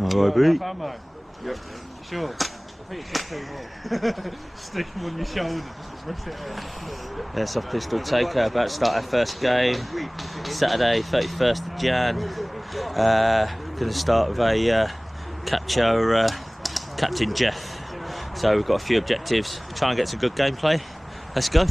Alright, mate. Yep. Sure. I think it's just 2 more. Stick them on your shoulder, just rest it out. Airsoft pistol taker, about to start our first game. Saturday, 31st of Jan. Going to start with a capture Captain Jeff. So we've got a few objectives. Try and get some good gameplay. Let's go.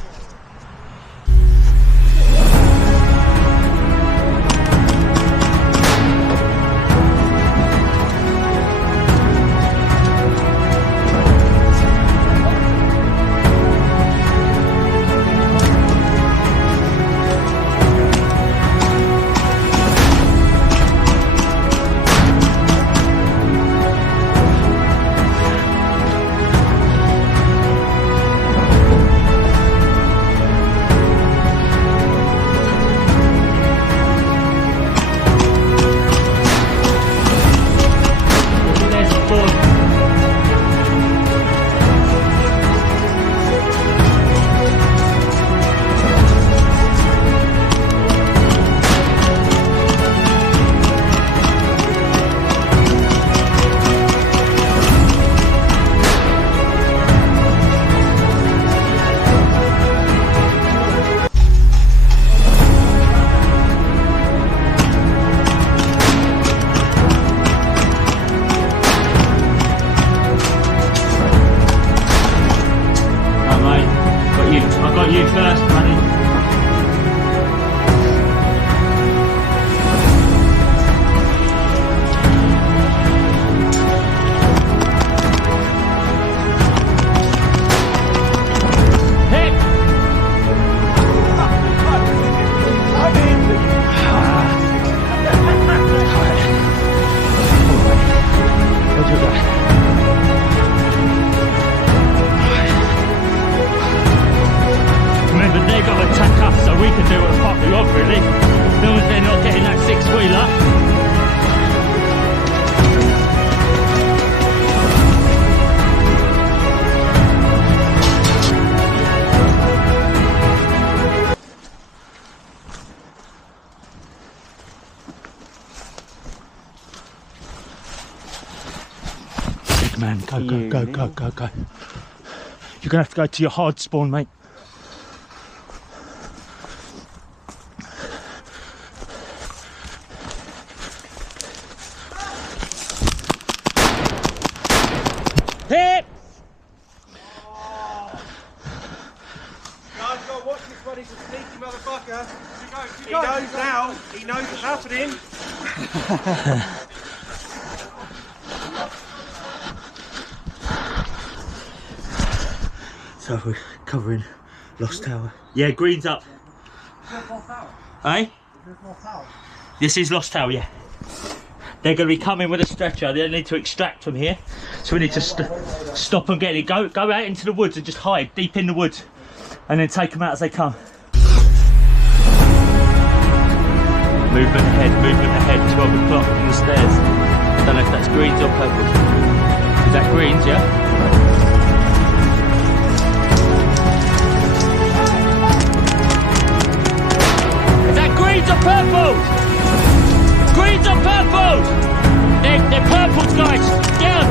You first, buddy. Hit! Where'd you go? Remember, they're going to attack us, so we can do what the fuck we want, really. As long as they're not getting that six-wheeler. Big man, go. You're going to have to go to your hard spawn, mate. Hit! Oh. Guys, you gotta watch this one, he's a sneaky motherfucker. He knows now, he knows what's happening. So we're covering Lost Tower. Yeah, green's up. Eh? This is Lost Tower, yeah. They're going to be coming with a stretcher. They need to extract from here, so we need to stop and get it. Go out into the woods and just hide deep in the woods, and then take them out as they come. Movement ahead. 12 o'clock on the stairs. I don't know if that's greens or purples. Is that greens? Yeah. Is that greens or purples? Greens or purples? They're purples, guys. Down.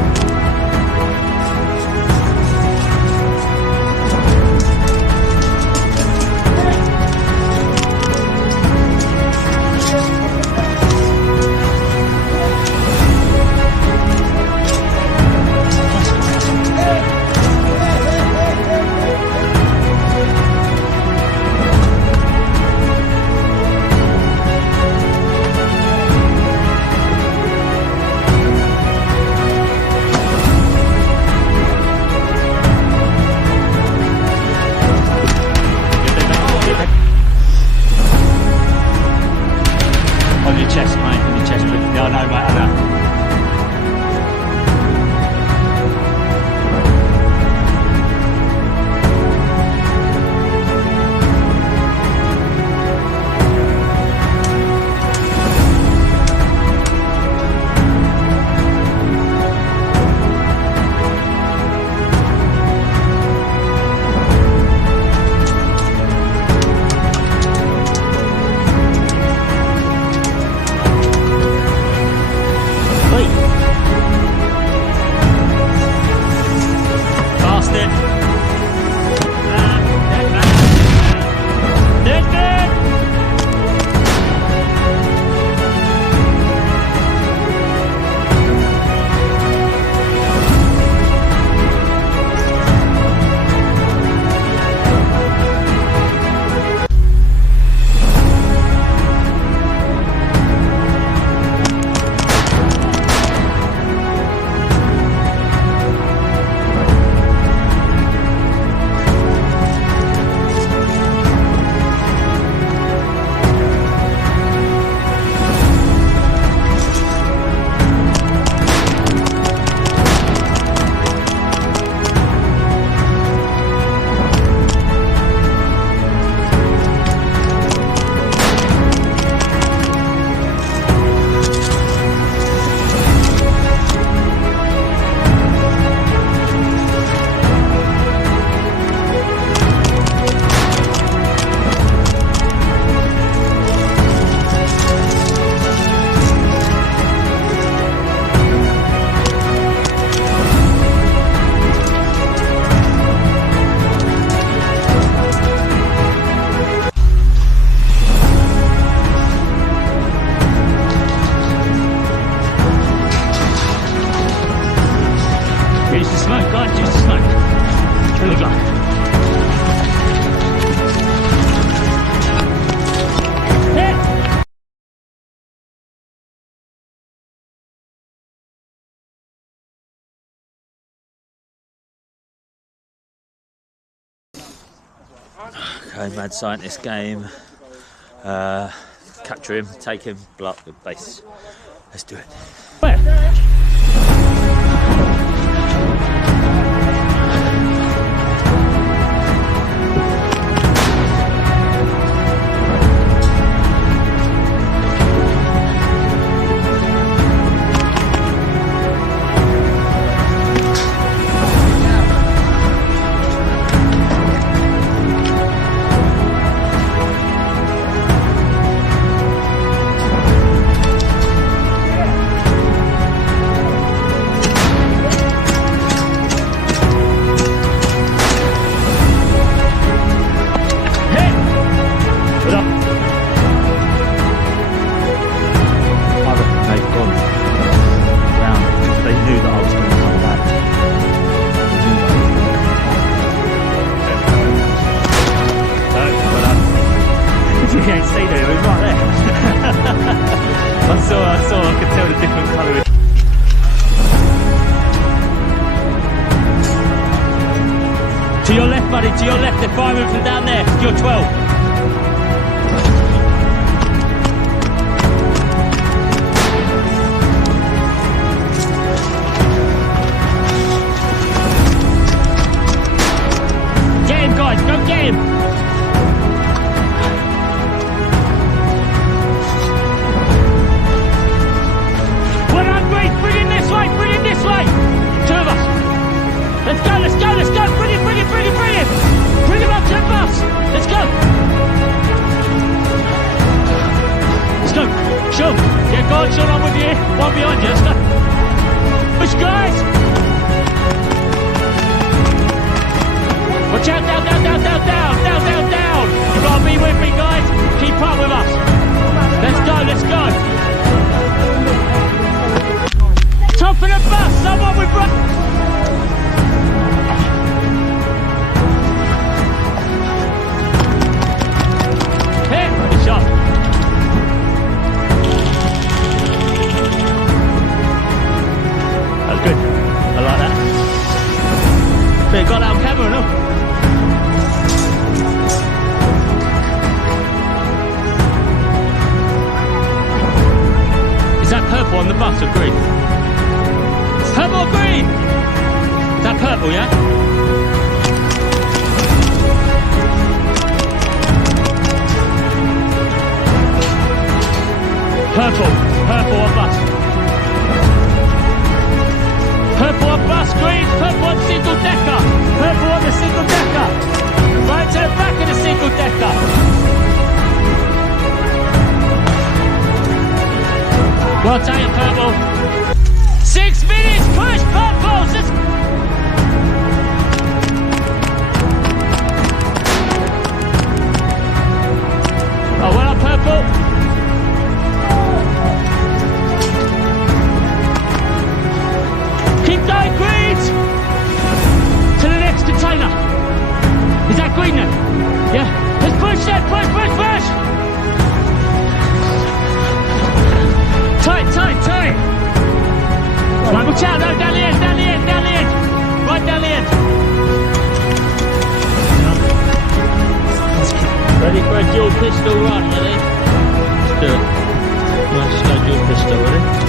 Okay, mad scientist game. Capture him, take him, blow up the base. Let's do it. Where? I could tell the different colour. To your left, buddy, to your left, they're firing from down there. You're 12. Get him, guys, go get him. Let's go, let's go, let's go! Bring him, bring him, bring him, bring him! Bring him up to the bus! Let's go! Let's go! Sean! Yeah, go on, Sean, I'm with you. One behind you, let's go! Push, guys! Watch out, down, down, down, down, down, down, down, down! You've got to be with me, guys! Keep up with us! Let's go, let's go! Top of the bus! Someone with run! Shot. That's good. I like that. So you got that on camera, no? Is that purple on the bus or green? Purple or green? Is that purple, yeah? Purple, purple on bus. Purple on bus, green, purple on single decker. Purple on the single decker. Right to the back of the single decker. Well taken, purple. 6 minutes, push, purple. Oh, well on purple. Keep going, greens! To the next container. Is that green then? Yeah. Let's push that, push, push, push! Tight, tight, tight! Right, watch out, no, down the end, down the end, down the end! Right down the end. Ready for a dual pistol run, ready? Let's do it. Let's just go dual pistol, ready?